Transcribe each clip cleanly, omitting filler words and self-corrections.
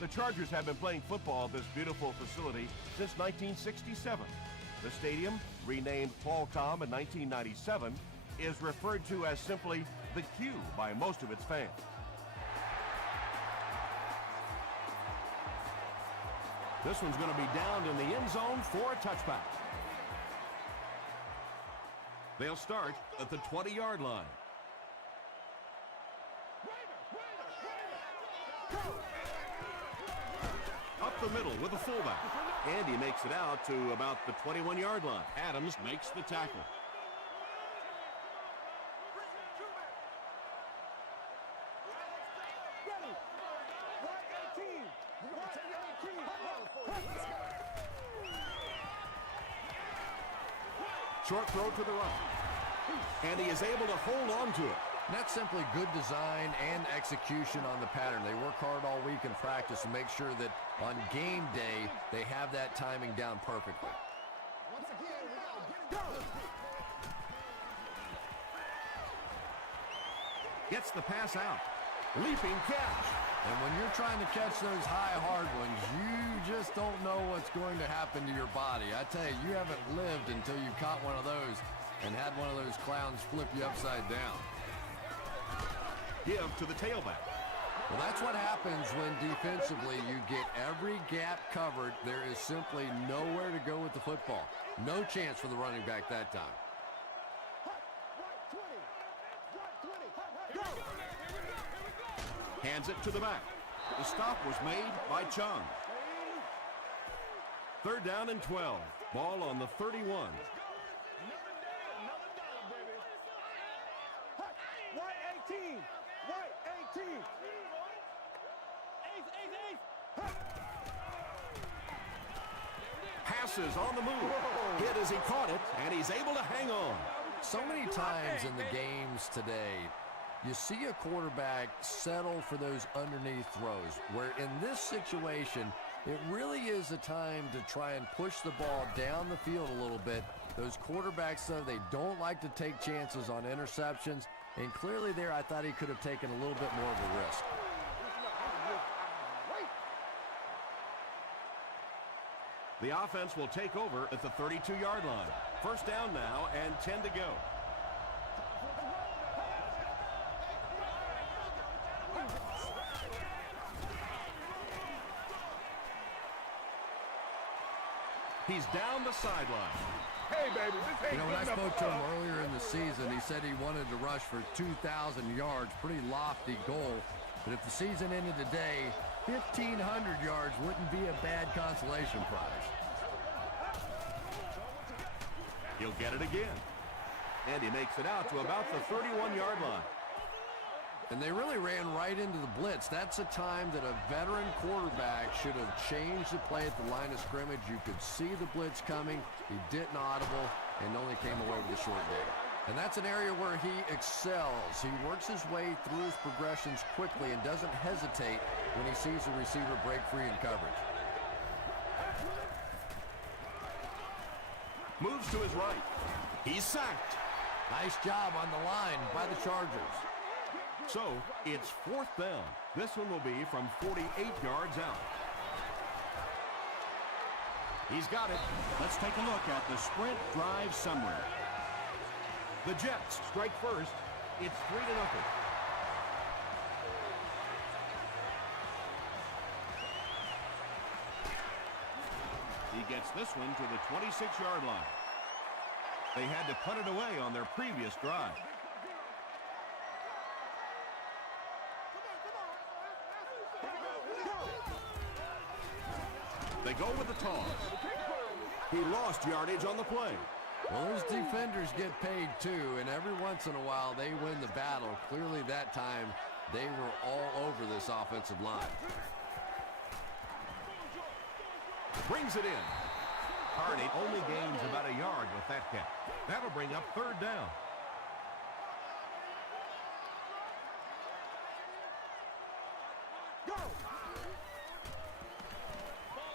The Chargers have been playing football at this beautiful facility since 1967. The stadium, renamed Qualcomm in 1997, is referred to as simply the Q by most of its fans. This one's going to be downed in the end zone for a touchback. They'll start at the 20-yard line. Up the middle with the fullback. And he makes it out to about the 21-yard line. Adams makes the tackle. Short throw to the right. And he is able to hold on to it. And that's simply good design and execution on the pattern. They work hard all week in practice to make sure that on game day they have that timing down perfectly. Once again, we gotta get it. Gets the pass out. Leaping catch. And when you're trying to catch those high, hard ones, you just don't know what's going to happen to your body. I tell you haven't lived until you caught one of those and had one of those clowns flip you upside down. Give to the tailback. Well, that's what happens when defensively you get every gap covered. There is simply nowhere to go with the football. No chance for the running back that time. Hands it to the back. The stop was made by Chung. 3rd down and 12. Ball on the 31. Passes on the move. Hit as he caught it, and he's able to hang on. So many times in the games today, you see a quarterback settle for those underneath throws, where in this situation, it really is a time to try and push the ball down the field a little bit. Those quarterbacks, though, they don't like to take chances on interceptions, and clearly there I thought he could have taken a little bit more of a risk. The offense will take over at the 32-yard line. 1st down now and 10 to go. He's down the sideline. Hey, baby, this ain't when I spoke to him earlier in the season, he said he wanted to rush for 2,000 yards, pretty lofty goal. But if the season ended today, 1,500 yards wouldn't be a bad consolation prize. He'll get it again. And he makes it out to about the 31-yard line. And they really ran right into the blitz. That's a time that a veteran quarterback should have changed the play at the line of scrimmage. You could see the blitz coming. He didn't audible and only came away with a short gain. And that's an area where he excels. He works his way through his progressions quickly and doesn't hesitate when he sees a receiver break free in coverage. Moves to his right. He's sacked. Nice job on the line by the Chargers. So, it's 4th down. This one will be from 48 yards out. He's got it. Let's take a look at the sprint drive summary. The Jets strike first. It's 3-0. He gets this one to the 26-yard line. They had to punt it away on their previous drive. They go with the toss. He lost yardage on the play. Well, those defenders get paid too, and every once in a while they win the battle. Clearly that time they were all over this offensive line. Brings it in. Hardy only gains about a yard with that catch. That'll bring up 3rd down.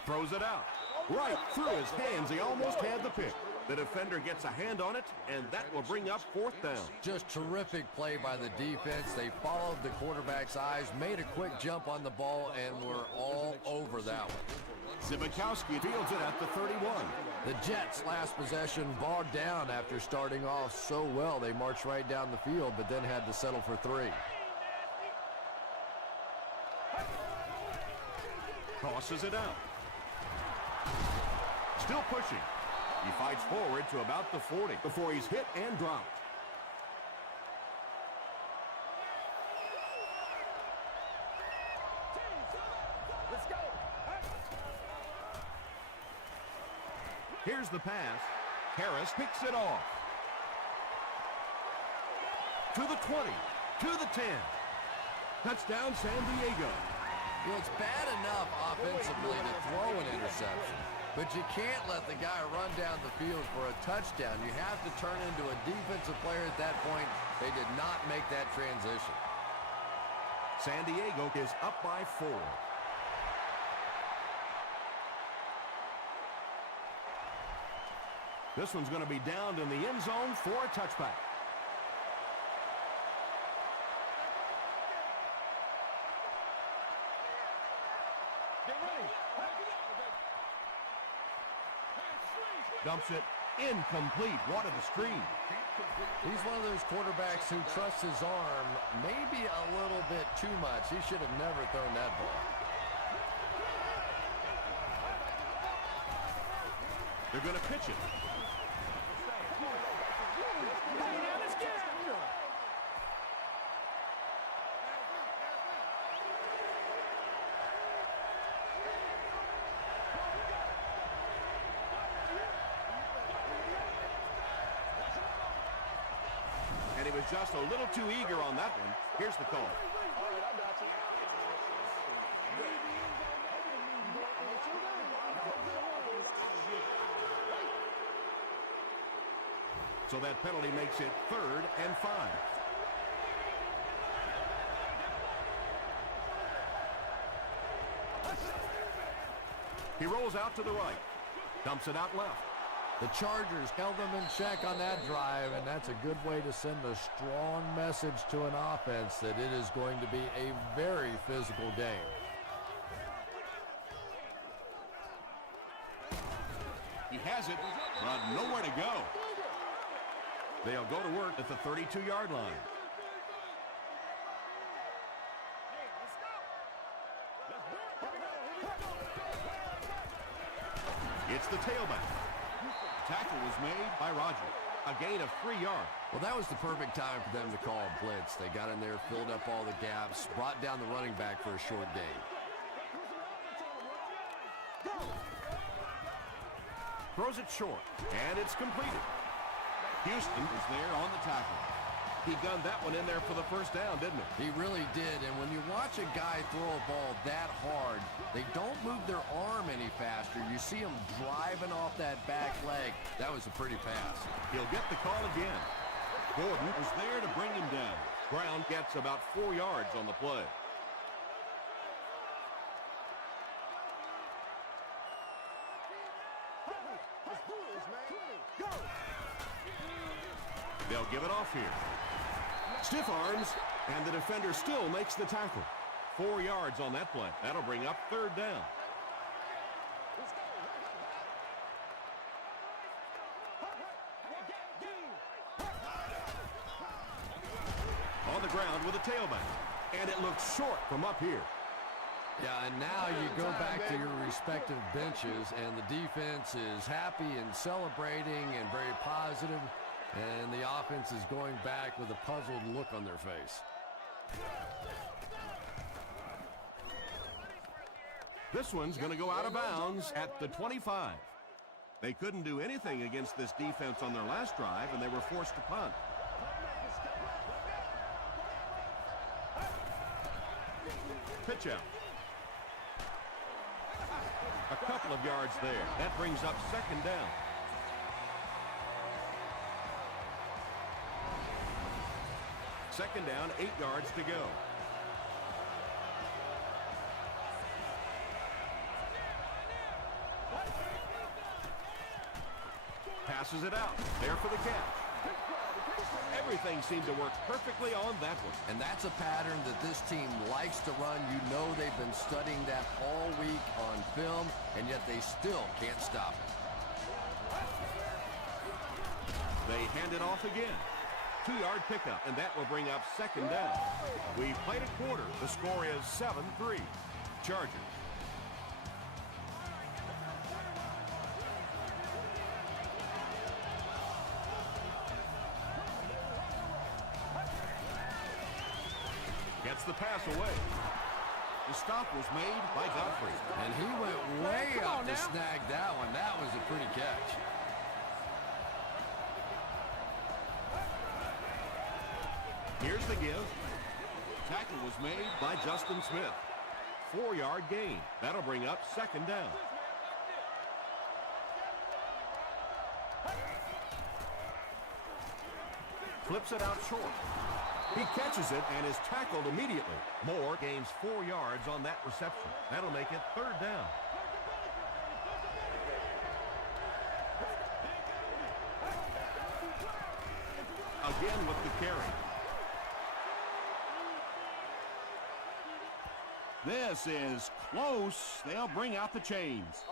Throws it out. Right through his hands. He almost had the pick. The defender gets a hand on it, and that will bring up 4th down. Just terrific play by the defense. They followed the quarterback's eyes, made a quick jump on the ball, and were all over that one. Zbikowski fields it at the 31. The Jets' last possession bogged down after starting off so well. They marched right down the field, but then had to settle for 3. Tosses it out. Still pushing. He fights forward to about the 40 before he's hit and dropped. Let's go. Here's the pass. Harris picks it off. To the 20. To the 10. Touchdown, San Diego. Well, it's bad enough offensively to throw an interception, but you can't let the guy run down the field for a touchdown. You have to turn into a defensive player at that point. They did not make that transition. San Diego is up by 4. This one's going to be downed in the end zone for a touchback. Get ready. Dumps it incomplete. What a screen. He's one of those quarterbacks who trusts his arm maybe a little bit too much. He should have never thrown that ball. They're going to pitch it. And he was just a little too eager on that one. Here's the call. All right, I got you. So that penalty makes it 3rd and 5. He rolls out to the right. Dumps it out left. The Chargers held them in check on that drive, and that's a good way to send a strong message to an offense that it is going to be a very physical game. He has it, but nowhere to go. They'll go to work at the 32-yard line. It's the tailback. Tackle was made by Roger. A gain of 3 yards. Well, that was the perfect time for them to call a blitz. They got in there, filled up all the gaps, brought down the running back for a short gain. Throws it short, and it's completed. Houston is there on the tackle. He gunned that one in there for the first down, didn't he? He really did, and when you watch a guy throw a ball that hard, they don't move their arm any faster. You see him driving off that back leg. That was a pretty pass. He'll get the call again. Gordon is there to bring him down. Brown gets about 4 yards on the play. They'll give it off here. Stiff arms, and the defender still makes the tackle. 4 yards on that play. That'll bring up 3rd down. On the ground with a tailback, and it looks short from up here. Yeah, and now you go back to your respective benches, and the defense is happy and celebrating and very positive, and the offense is going back with a puzzled look on their face. This one's going to go out of bounds at the 25. They couldn't do anything against this defense on their last drive, and they were forced to punt. Pitch out. A couple of yards there. That brings up 2nd down. Second down, 8 yards to go. passes it out. There for the catch. Everything seemed to work perfectly on that one. And that's a pattern that this team likes to run. You know they've been studying that all week on film, and yet they still can't stop it. They hand it off again. 2-yard pickup, and that will bring up second down. We've played a quarter. The score is 7-3. Chargers. Gets the pass away. The stop was made by Godfrey. And he went way up to snag that one. That was a pretty catch. Here's the give. Tackle was made by Justin Smith. 4-yard gain. That'll bring up second down. Flips it out short. He catches it and is tackled immediately. Moore gains 4 yards on that reception. That'll make it third down. Again with the carry. This is close. They'll bring out the chains.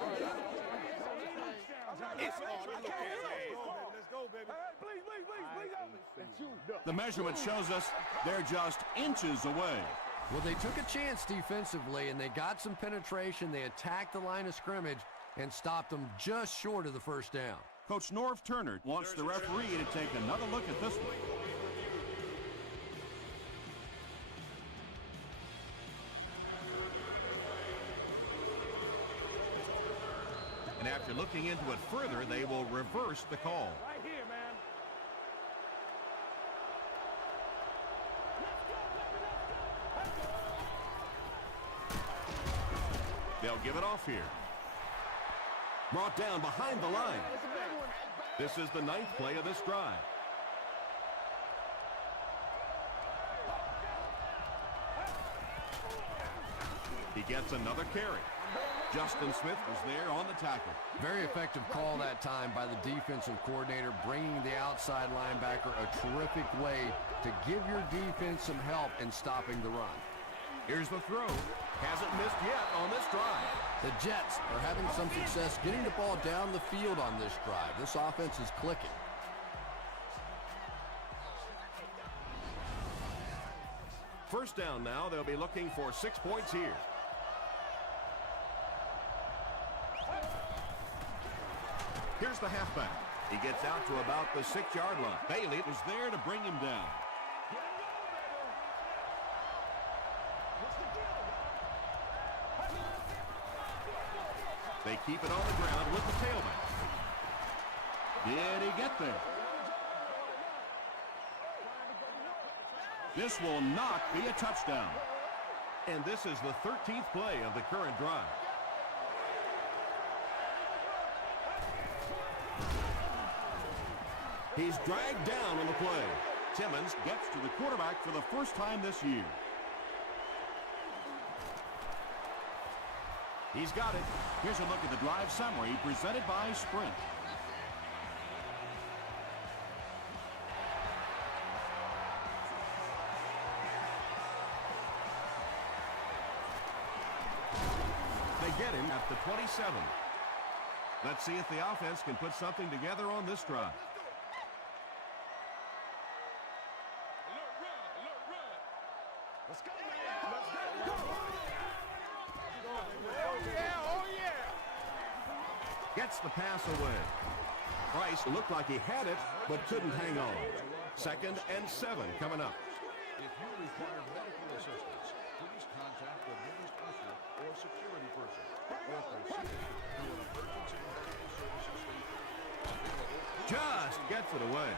The measurement shows us they're just inches away. Well, they took a chance defensively, and they got some penetration. They attacked the line of scrimmage and stopped them just short of the first down. Coach Norv Turner wants the referee to take another look at this one. And after looking into it further, they will reverse the call. Right here, man. They'll give it off here. Brought down behind the line. This is the 9th play of this drive. He gets another carry. Justin Smith was there on the tackle. Very effective call that time by the defensive coordinator, bringing the outside linebacker a terrific way to give your defense some help in stopping the run. Here's the throw. Hasn't missed yet on this drive. The Jets are having some success getting the ball down the field on this drive. This offense is clicking. First down now. They'll be looking for 6 points here. Here's the halfback. He gets out to about the 6-yard line. Bailey was there to bring him down. They keep it on the ground with the tailback. Did he get there? This will not be a touchdown. And this is the 13th play of the current drive. He's dragged down on the play. Timmons gets to the quarterback for the first time this year. He's got it. Here's a look at the drive summary presented by Sprint. They get him at the 27. Let's see if the offense can put something together on this drive. Let's go, man. Let's go. Oh, yeah. Oh, yeah. Gets the pass away. Price looked like he had it, but couldn't hang on. 2nd and 7 coming up. If you require medical assistance, please contact the nearest usher or security person or proceed to an emergency medical services station. Just gets it away.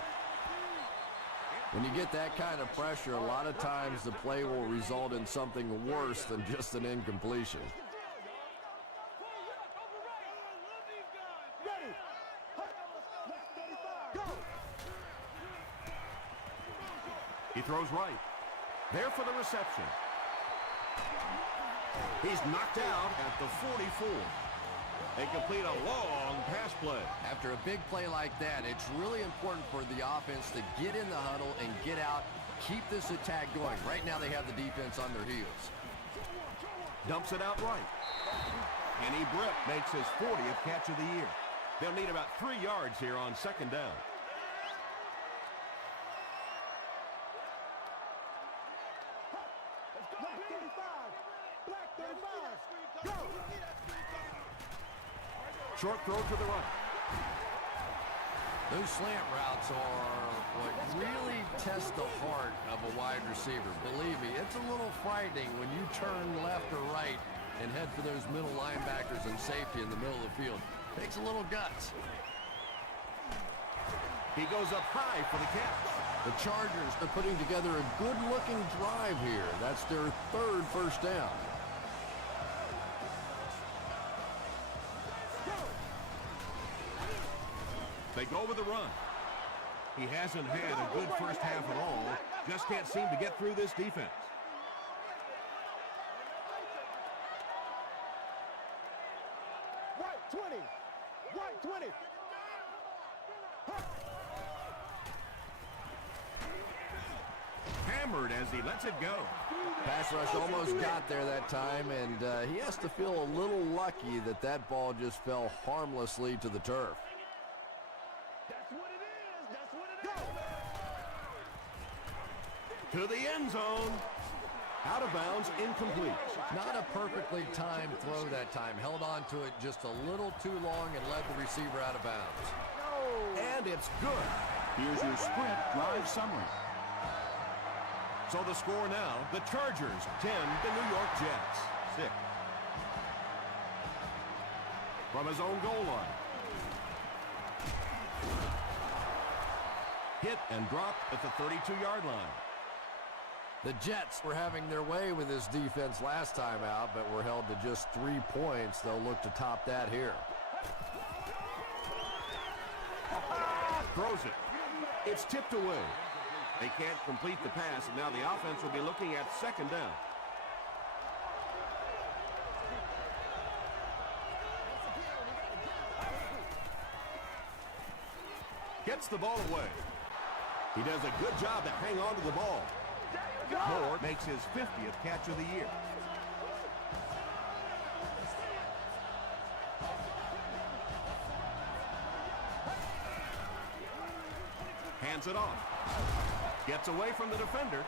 When you get that kind of pressure, a lot of times the play will result in something worse than just an incompletion. He throws right. There for the reception. He's knocked out at the 44. They complete a long pass play. After a big play like that, it's really important for the offense to get in the huddle and get out, keep this attack going. Right now they have the defense on their heels. Dumps it out right. Kenny Britt makes his 40th catch of the year. They'll need about 3 yards here on second down. Short throw to the right. Those slant routes are what really test the heart of a wide receiver. Believe me, it's a little frightening when you turn left or right and head for those middle linebackers and safety in the middle of the field. Takes a little guts. He goes up high for the catch. The Chargers are putting together a good-looking drive here. That's their 3rd first down. They go with the run. He hasn't had a good first half at all. Just can't seem to get through this defense. Right 20. Right 20. Hammered as he lets it go. Pass rush almost got there that time, and he has to feel a little lucky that that ball just fell harmlessly to the turf. That's what it is. That's what it is. To the end zone. Out of bounds, incomplete. Not a perfectly timed throw that time. Held on to it just a little too long and led the receiver out of bounds. And it's good. Here's your sprint drive summary. So the score now, the Chargers 10, the New York Jets 6. From his own goal line. Hit and dropped at the 32-yard line. The Jets were having their way with this defense last time out, but were held to just 3 points. They'll look to top that here. Throws it. It's tipped away. They can't complete the pass, and now the offense will be looking at second down. Gets the ball away. He does a good job to hang on to the ball. Moore makes his 50th catch of the year. Hands it off. Gets away from the defender.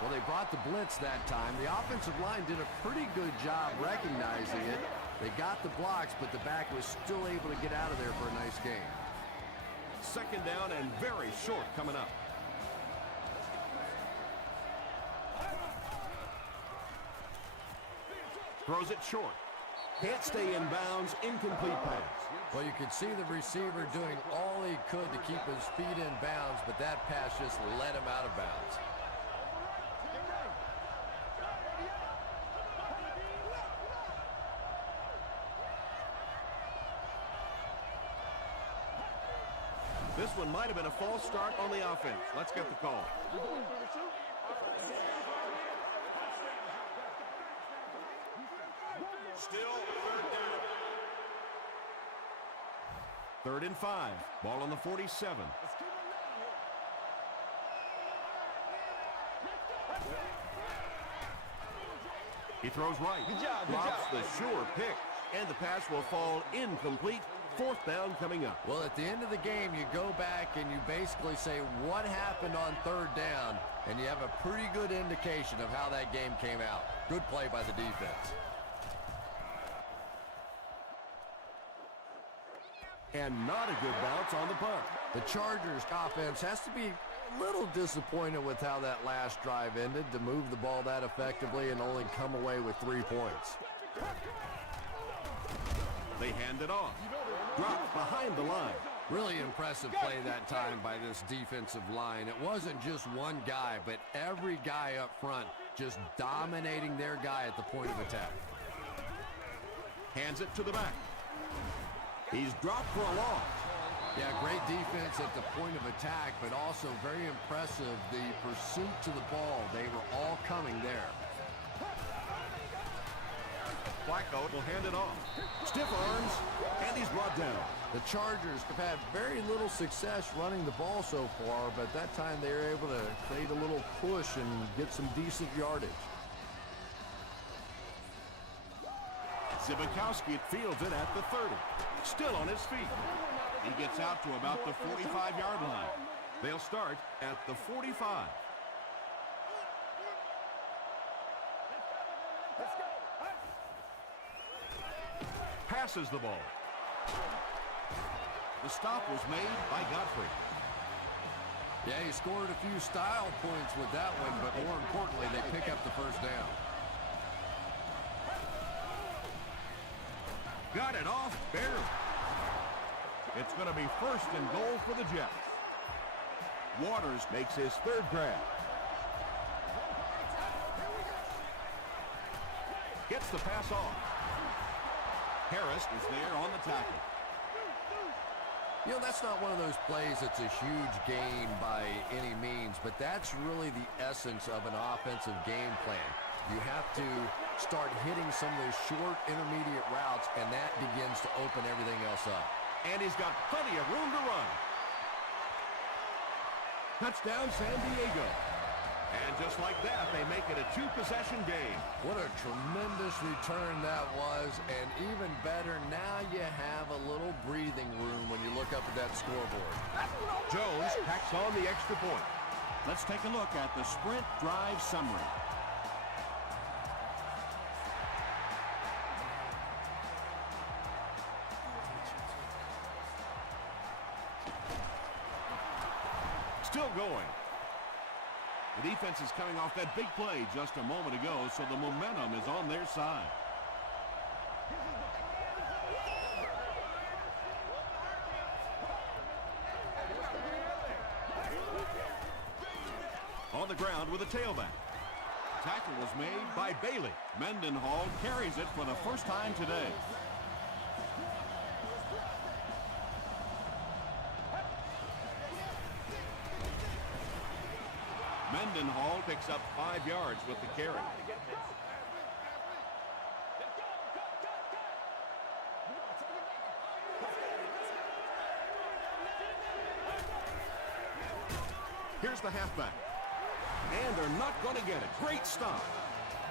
Well, they brought the blitz that time. The offensive line did a pretty good job recognizing it. They got the blocks, but the back was still able to get out of there for a nice gain. Second down and very short coming up. Throws it short. Can't stay in bounds. Incomplete pass. Well, you could see the receiver doing all he could to keep his feet in bounds, but that pass just let him out of bounds. This one might have been a false start on the offense. Let's get the call. Still third down. 3rd and 5. Ball on the 47. He throws right. Good job. Drops the sure pick. And the pass will fall incomplete. 4th down coming up. Well, at the end of the game, you go back and you basically say what happened on 3rd down, and you have a pretty good indication of how that game came out. Good play by the defense. And not a good bounce on the punt. The Chargers offense has to be a little disappointed with how that last drive ended, to move the ball that effectively and only come away with 3 points. They hand it off. Dropped behind the line. Really impressive play that time by this defensive line. It wasn't just one guy, but every guy up front just dominating their guy at the point of attack. Hands it to the back. He's dropped for a loss. Yeah, great defense at the point of attack, but also very impressive the pursuit to the ball. They were all coming there. Flacco will hand it off. Stiff arms, and he's brought down. The Chargers have had very little success running the ball so far, but that time they were able to create a little push and get some decent yardage. Zibikowski fields it at the 30. Still on his feet. He gets out to about the 45-yard line. They'll start at the 45. Passes the ball. The stop was made by Godfrey. Yeah, he scored a few style points with that one, but more importantly, they pick up the first down. Got it off barely. It's going to be first and goal for the Jets. Waters makes his third grab. Gets the pass off. Harris is there on the tackle. You know, that's not one of those plays that's a huge gain by any means, but that's really the essence of an offensive game plan. You have to start hitting some of those short intermediate routes, and that begins to open everything else up. And he's got plenty of room to run. Touchdown, San Diego. And just like that, they make it a two-possession game. What a tremendous return that was, and even better, now you have a little breathing room when you look up at that scoreboard. Jones tacks on the extra point. Let's take a look at the sprint drive summary. Still going. The defense is coming off that big play just a moment ago, so the momentum is on their side. On the ground with a tailback. Tackle was made by Bailey. Mendenhall carries it for the first time today. Mendenhall picks up 5 yards with the carry. Here's the halfback. And they're not going to get it. Great stop.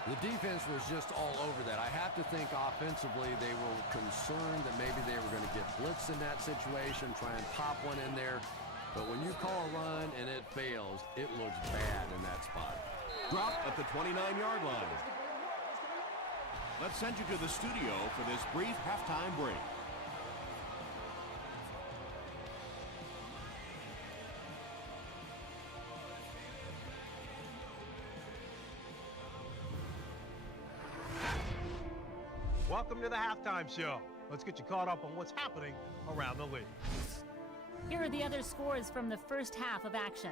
The defense was just all over that. I have to think offensively they were concerned that maybe they were going to get blitzed in that situation, try and pop one in there. But when you call a run and it fails, it looks bad in that spot. Drop at the 29-yard line. Let's send you to the studio for this brief halftime break. Welcome to the halftime show. Let's get you caught up on what's happening around the league. Here are the other scores from the first half of action.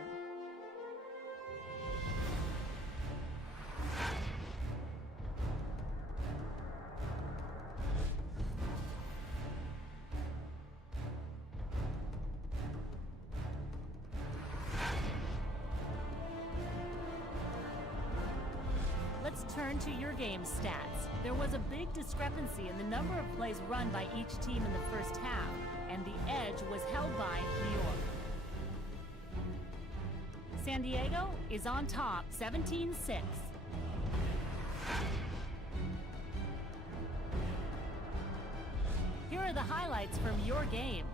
Let's turn to your game stats. There was a big discrepancy in the number of plays run by each team in the first half, and the edge was held by New York. San Diego is on top, 17-6. Here are the highlights from your game.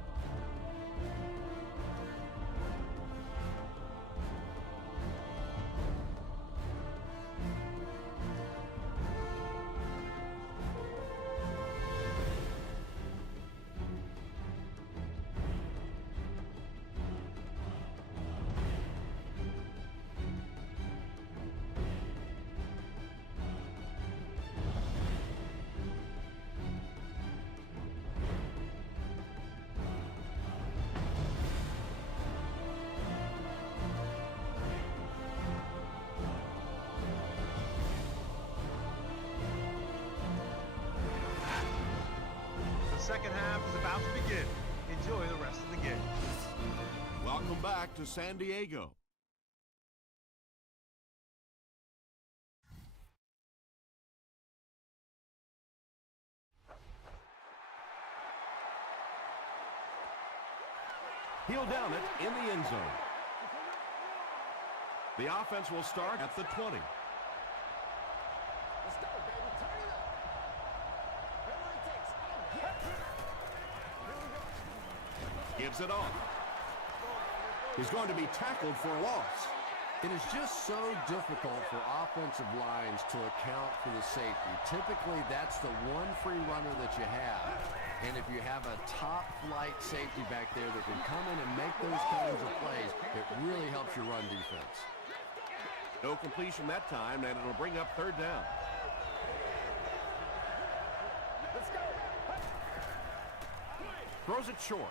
The second half is about to begin. Enjoy the rest of the game. Welcome back to San Diego. He'll down it in the end zone. The offense will start at the 20. Gives it on. He's going to be tackled for a loss. It is just so difficult for offensive lines to account for the safety. Typically, that's the one free runner that you have. And if you have a top-flight safety back there that can come in and make those kinds of plays, it really helps your run defense. No completion that time, and it'll bring up third down. Throws it short.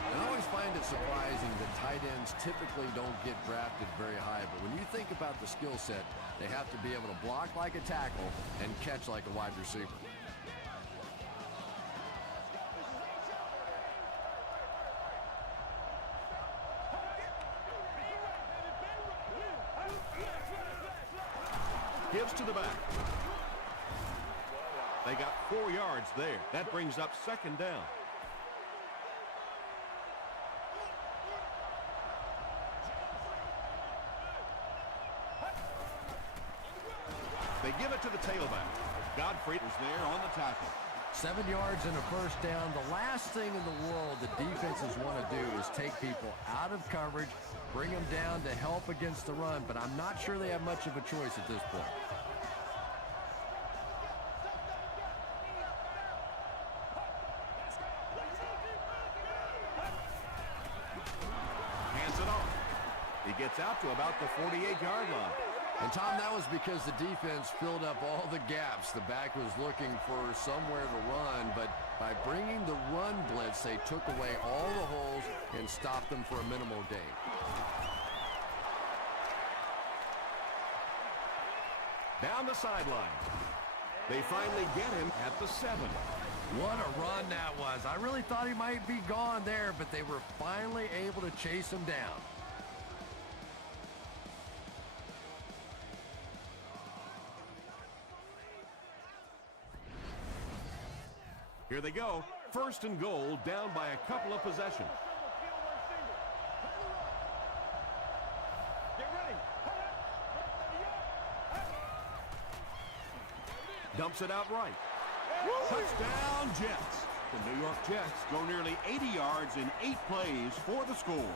I always find it surprising that tight ends typically don't get drafted very high, but when you think about the skill set, they have to be able to block like a tackle and catch like a wide receiver. Gives to the back. They got 4 yards there. That brings up second down. They give it to the tailback. Godfrey was there on the tackle. 7 yards and a first down. The last thing in the world that defenses want to do is take people out of coverage, bring them down to help against the run, but I'm not sure they have much of a choice at this point. Hands it off. He gets out to about the 48-yard line. And, Tom, that was because the defense filled up all the gaps. The back was looking for somewhere to run, but by bringing the run blitz, they took away all the holes and stopped them for a minimal gain. Down the sideline. They finally get him at the 7. What a run that was. I really thought he might be gone there, but they were finally able to chase him down. Here they go. First and goal, down by a couple of possessions. Dumps it out right. Touchdown, Jets. The New York Jets go nearly 80 yards in 8 plays for the score.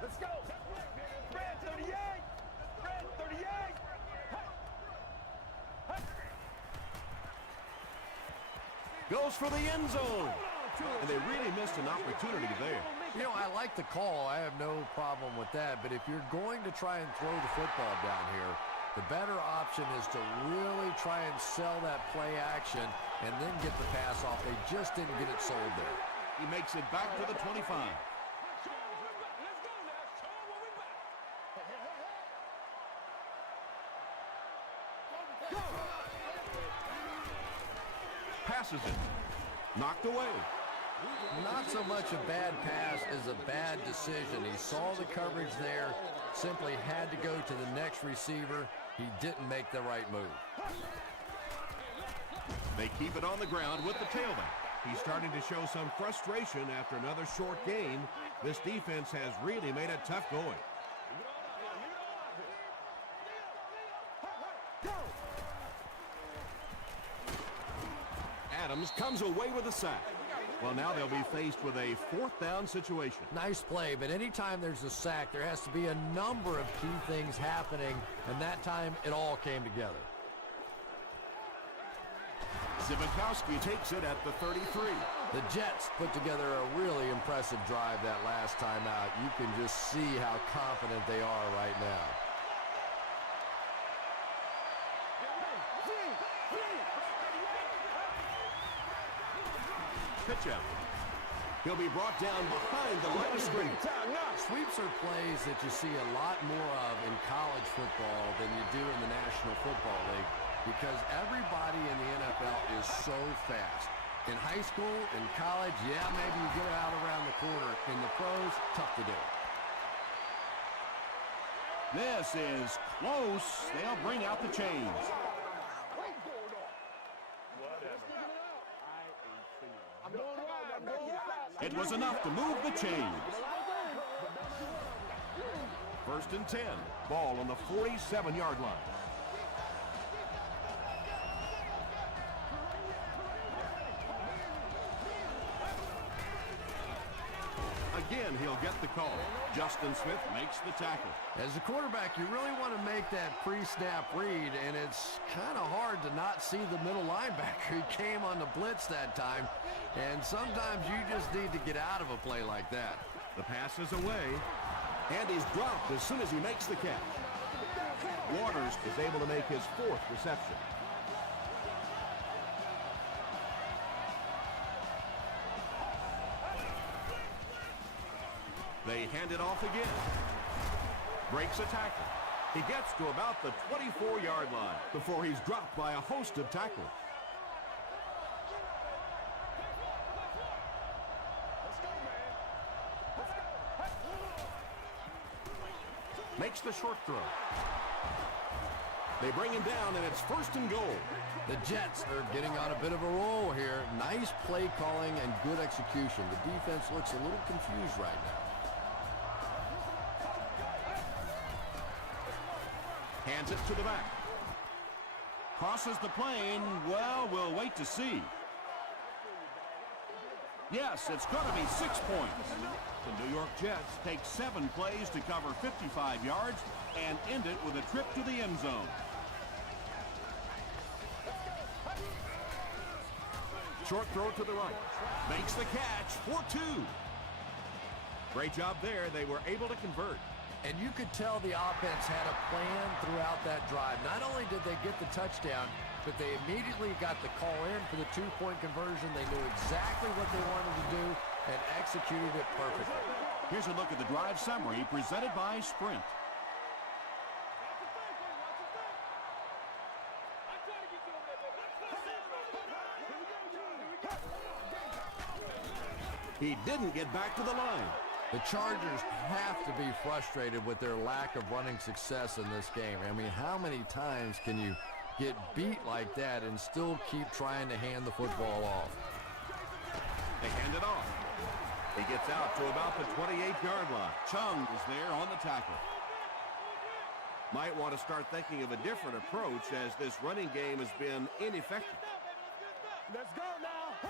Let's go. Red 38. Red 38. Goes for the end zone. And they really missed an opportunity there. You know, I like the call. I have no problem with that. But if you're going to try and throw the football down here, the better option is to really try and sell that play action and then get the pass off. They just didn't get it sold there. He makes it back to the 25. Passes it. Knocked away. Not so much a bad pass as a bad decision. He saw the coverage there, simply had to go to the next receiver. He didn't make the right move. They keep it on the ground with the tailback. He's starting to show some frustration after another short gain. This defense has really made it tough going. Adams comes away with a sack. Well, now they'll be faced with a 4th down situation. Nice play, but anytime there's a sack, there has to be a number of key things happening, and that time it all came together. Zivakowski takes it at the 33. The Jets put together a really impressive drive that last time out. You can just see how confident they are right now. Pitch out. He'll be brought down behind the line of scrimmage. Sweeps are plays that you see a lot more of in college football than you do in the National Football League because everybody in the NFL is so fast. In high school, in college, yeah, maybe you get it out around the corner. In the pros, tough to do. This is close. They'll bring out the chains. It was enough to move the chains. 1st and 10. Ball on the 47-yard line. Again, he'll get the call. Justin Smith makes the tackle. As a quarterback, you really want to make that pre-snap read, and it's kind of hard to not see the middle linebacker. He came on the blitz that time, and sometimes you just need to get out of a play like that. The pass is away. And he's dropped as soon as he makes the catch. Waters is able to make his 4th reception. They hand it off again. Breaks a tackle. He gets to about the 24-yard line Before he's dropped by a host of tacklers. makes the short throw. They bring him down, and it's 1st and goal. The Jets are getting on a bit of a roll here. Nice play calling and good execution. The defense looks a little confused right now. Hands it to the back. Crosses the plane. Well, we'll wait to see. Yes, it's going to be 6 points. The New York Jets take 7 plays to cover 55 yards and end it with a trip to the end zone. Short throw to the right. Makes the catch for 2. Great job there. They were able to convert. And you could tell the offense had a plan throughout that drive. Not only did they get the touchdown, but they immediately got the call in for the 2-point conversion. They knew exactly what they wanted to do and executed it perfectly. Here's a look at the drive summary presented by Sprint. He didn't get back to the line. The Chargers have to be frustrated with their lack of running success in this game. I mean, how many times can you get beat like that and still keep trying to hand the football off? They hand it off. He gets out to about the 28-yard line. Chung is there on the tackle. Might want to start thinking of a different approach as this running game has been ineffective. Let's go now.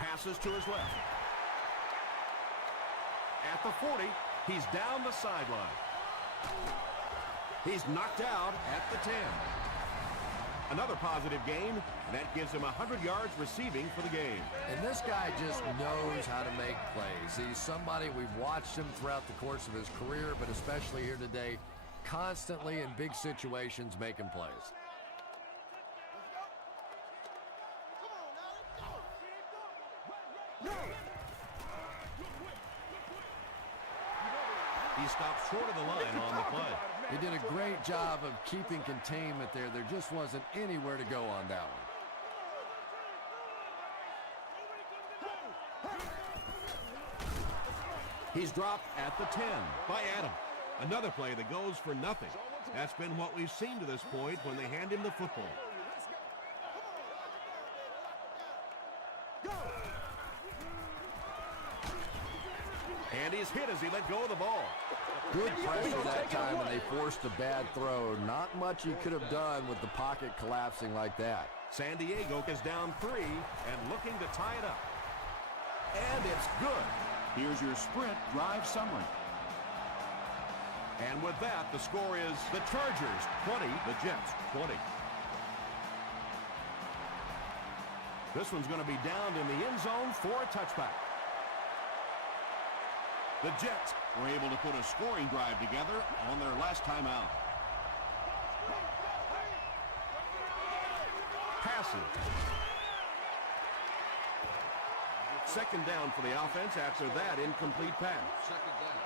Passes to his left. At the 40, he's down the sideline. He's knocked out at the 10. Another positive gain. That gives him 100 yards receiving for the game. And this guy just knows how to make plays. He's somebody we've watched him throughout the course of his career, but especially here today, constantly in big situations making plays. He stops short of the line on the play. He did a great job of keeping containment there. There just wasn't anywhere to go on that one. He's dropped at the 10 by Adam. Another play that goes for nothing. That's been what we've seen to this point when they hand him the football. And he's hit as he let go of the ball. Good pressure that time, and they forced a bad throw. Not much he could have done with the pocket collapsing like that. San Diego is down 3 and looking to tie it up. And it's good. Here's your Sprint drive summary. And with that, the score is the Chargers 20, the Jets 20. This one's going to be down in the end zone for a touchback. The Jets were able to put a scoring drive together on their last time out. Passes. Second down for the offense after that incomplete pass. Second down.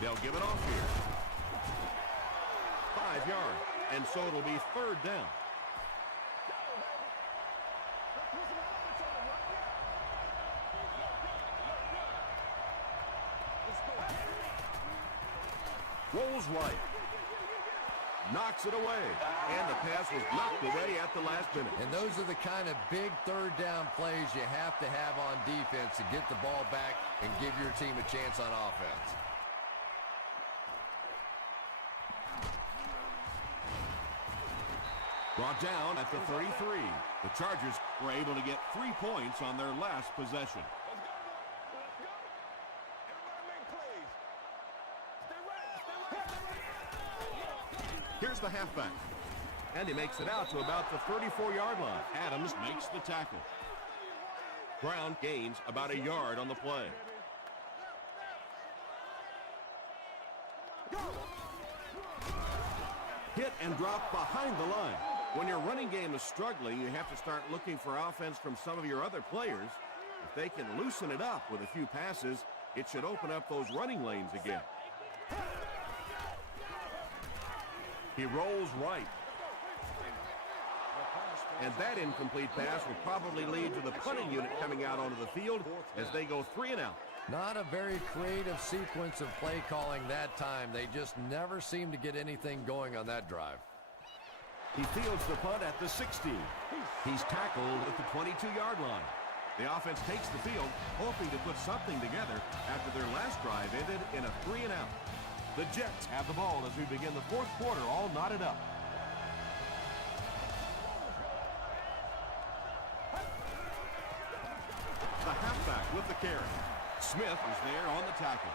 They'll give it off here. 5 yards. And so it'll be 3rd down. Rolls right. Knocks it away. And the pass was knocked away at the last minute. And those are the kind of big third down plays you have to have on defense to get the ball back and give your team a chance on offense. Brought down at the 33. The Chargers were able to get 3 points on their last possession. Here's the halfback. And he makes it out to about the 34-yard line. Adams makes the tackle. Brown gains about a yard on the play. Hit and drop behind the line. When your running game is struggling, you have to start looking for offense from some of your other players. If they can loosen it up with a few passes, it should open up those running lanes again. He rolls right. And that incomplete pass will probably lead to the punting unit coming out onto the field as they go 3 and out. Not a very creative sequence of play calling that time. They just never seem to get anything going on that drive. He fields the punt at the 16. He's tackled at the 22-yard line. The offense takes the field, hoping to put something together after their last drive ended in a 3 and out. The Jets have the ball as we begin the fourth quarter, all knotted up. The halfback with the carry. Smith is there on the tackle.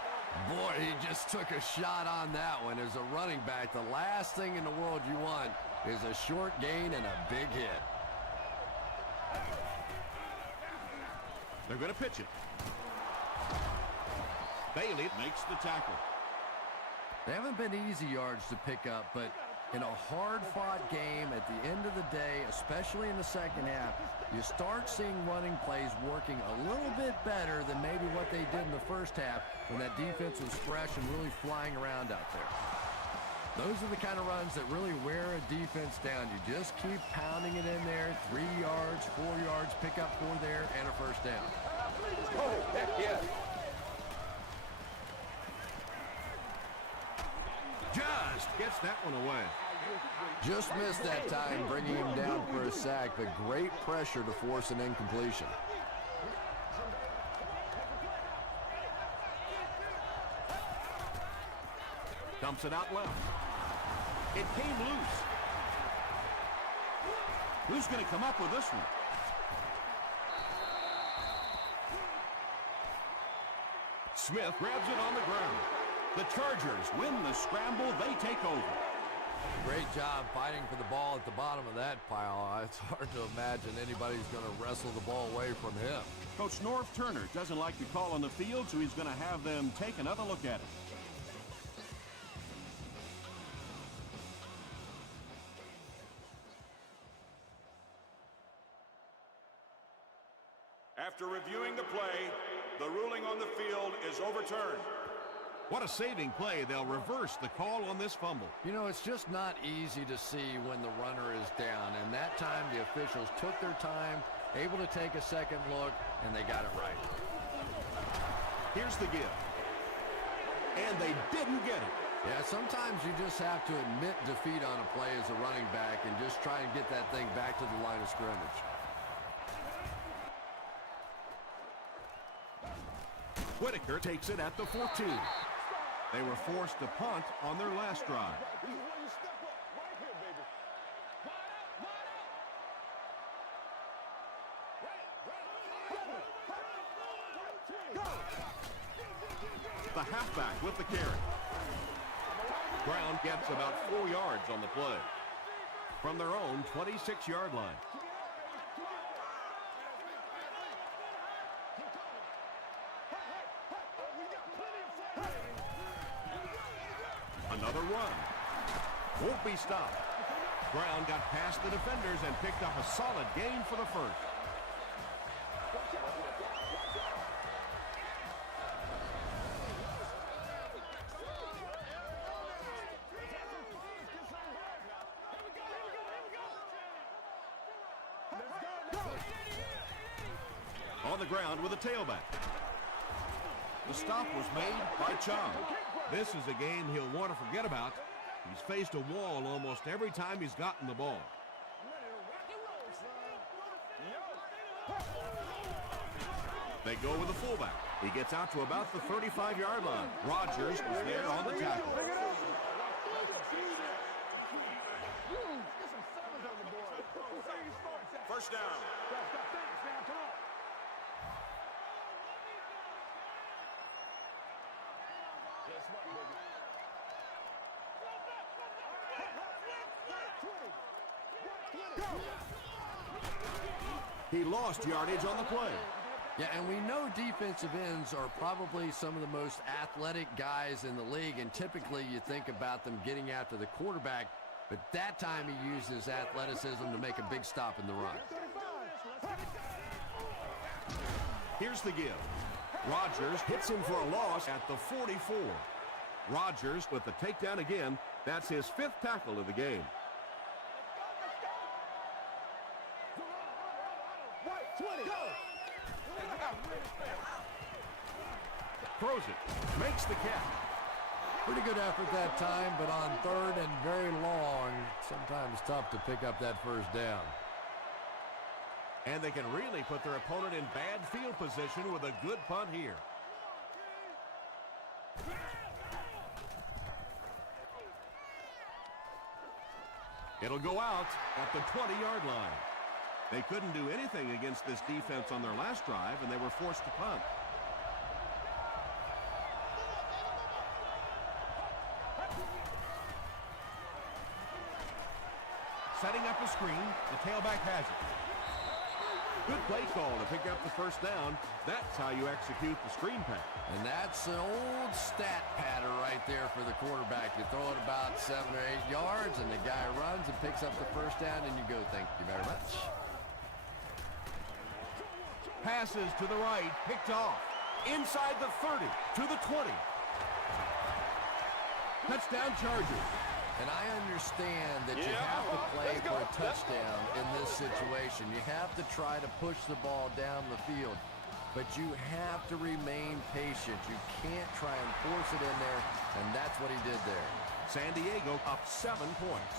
Boy, he just took a shot on that one. As a running back, the last thing in the world you want is a short gain and a big hit. They're going to pitch it. Bailey makes the tackle. They haven't been easy yards to pick up, but in a hard-fought game at the end of the day, especially in the second half, you start seeing running plays working a little bit better than maybe what they did in the first half when that defense was fresh and really flying around out there. Those are the kind of runs that really wear a defense down. You just keep pounding it in there, 3 yards, 4 yards, pick up 4 there, and a first down. Oh, heck yeah. Just gets that one away. Just missed that time, bringing him down for a sack, but great pressure to force an incompletion. Dumps it out left. It came loose. Who's going to come up with this one? Smith grabs it on the ground. The Chargers win the scramble. They take over. Great job fighting for the ball at the bottom of that pile. It's hard to imagine anybody's going to wrestle the ball away from him. Coach Norv Turner doesn't like the call on the field, so he's going to have them take another look at it. After reviewing the play, the ruling on the field is overturned. What a saving play. They'll reverse the call on this fumble. You know, it's just not easy to see when the runner is down, and that time the officials took their time, able to take a second look, and they got it right. Here's the give. And they didn't get it. Yeah, sometimes you just have to admit defeat on a play as a running back and just try and get that thing back to the line of scrimmage. Whitaker takes it at the 14. They were forced to punt on their last drive. The halfback with the carry. Brown gets about 4 yards on the play from their own 26-yard line. Another run. Won't be stopped. Brown got past the defenders and picked up a solid gain for the first. On the ground with a tailback. The stop was made by Chung. This is a game he'll want to forget about. He's faced a wall almost every time he's gotten the ball. They go with the fullback. He gets out to about the 35-yard line. Rodgers was there on the tackle. First down. He lost yardage on the play. Yeah, and we know defensive ends are probably some of the most athletic guys in the league, and typically you think about them getting after the quarterback, but that time he used his athleticism to make a big stop in the run. Here's the give. Rodgers hits him for a loss at the 44. Rodgers with the takedown again. That's his 5th tackle of the game. Throws it. Makes the catch. Pretty good effort that time, but on 3rd and very long, sometimes tough to pick up that first down. And they can really put their opponent in bad field position with a good punt here. It'll go out at the 20-yard line. They couldn't do anything against this defense on their last drive, and they were forced to punt. Setting up a screen, the tailback has it. Good play call to pick up the first down. That's how you execute the screen pass. And that's an old stat pattern right there for the quarterback. You throw it about 7 or 8 yards, and the guy runs and picks up the first down, and you go, thank you very much. Passes to the right, picked off. Inside the 30, to the 20. Touchdown Chargers. And I understand that you have to play for a touchdown in this situation. You have to try to push the ball down the field. But you have to remain patient. You can't try and force it in there, and that's what he did there. San Diego up 7 points.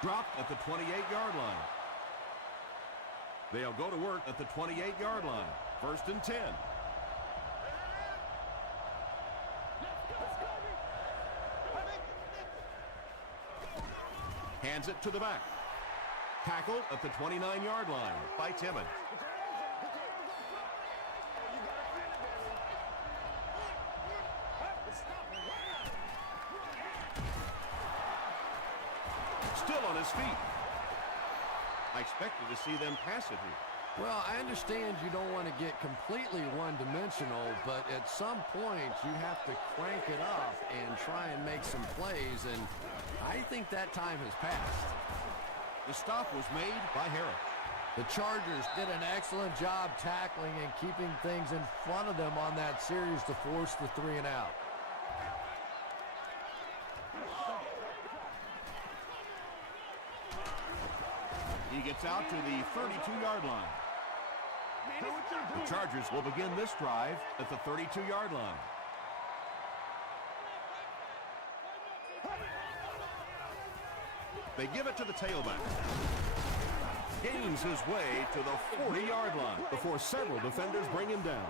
Dropped at the 28-yard line. They'll go to work at the 28-yard line. 1st and 10. Hands it to the back. Tackle at the 29-yard line by Timmons. Still on his feet. I expected to see them pass it here. Well, I understand you don't want to get completely one-dimensional, but at some point you have to crank it up and try and make some plays, and I think that time has passed. The stop was made by Harris. The Chargers did an excellent job tackling and keeping things in front of them on that series to force the 3 and out. He gets out to the 32-yard line. The Chargers will begin this drive at the 32-yard line. They give it to the tailback. Gains his way to the 40-yard line before several defenders bring him down.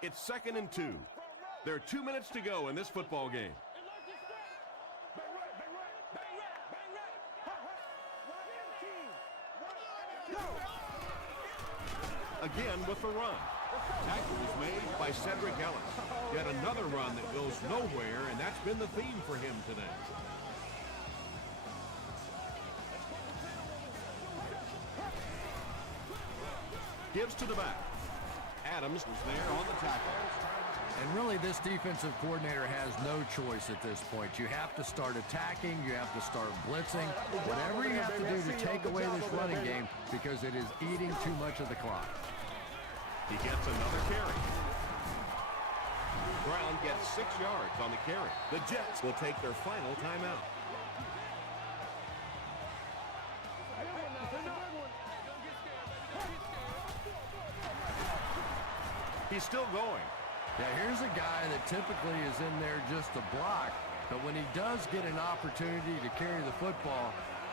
It's 2nd and 2. There are 2 minutes to go in this football game. Again with the run. Tackle was made by Cedric Ellis. Yet another run that goes nowhere, and that's been the theme for him today. Gives to the back. Adams was there on the tackle. And really, this defensive coordinator has no choice at this point. You have to start attacking. You have to start blitzing. Whatever you have to do to take away this running game because it is eating too much of the clock. He gets another carry. Brown gets 6 yards on the carry. The Jets will take their final timeout. He's still going. Yeah, here's a guy that typically is in there just to block, but when he does get an opportunity to carry the football,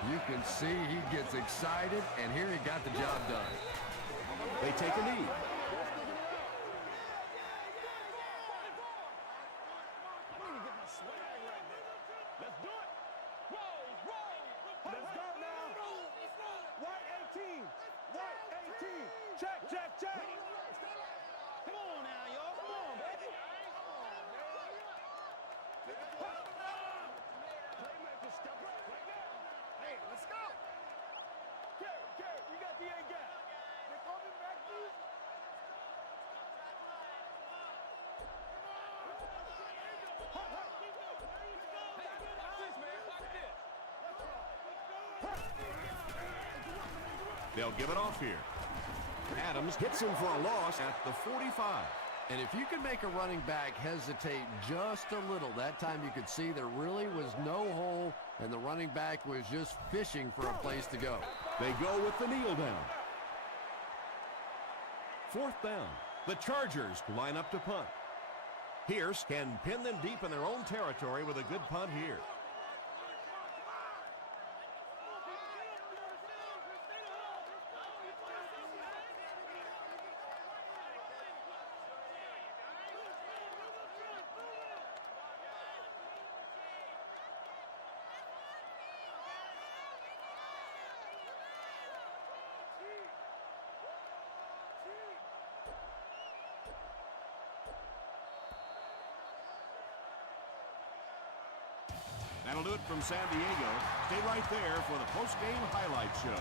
you can see he gets excited, and here he got the job done. They take a knee. They'll give it off here. Adams hits him for a loss at the 45. And if you can make a running back hesitate just a little, that time you could see there really was no hole, and the running back was just fishing for a place to go. They go with the kneel down. 4th down. The Chargers line up to punt. Pierce can pin them deep in their own territory with a good punt here. That'll do it from San Diego. Stay right there for the post-game highlight show.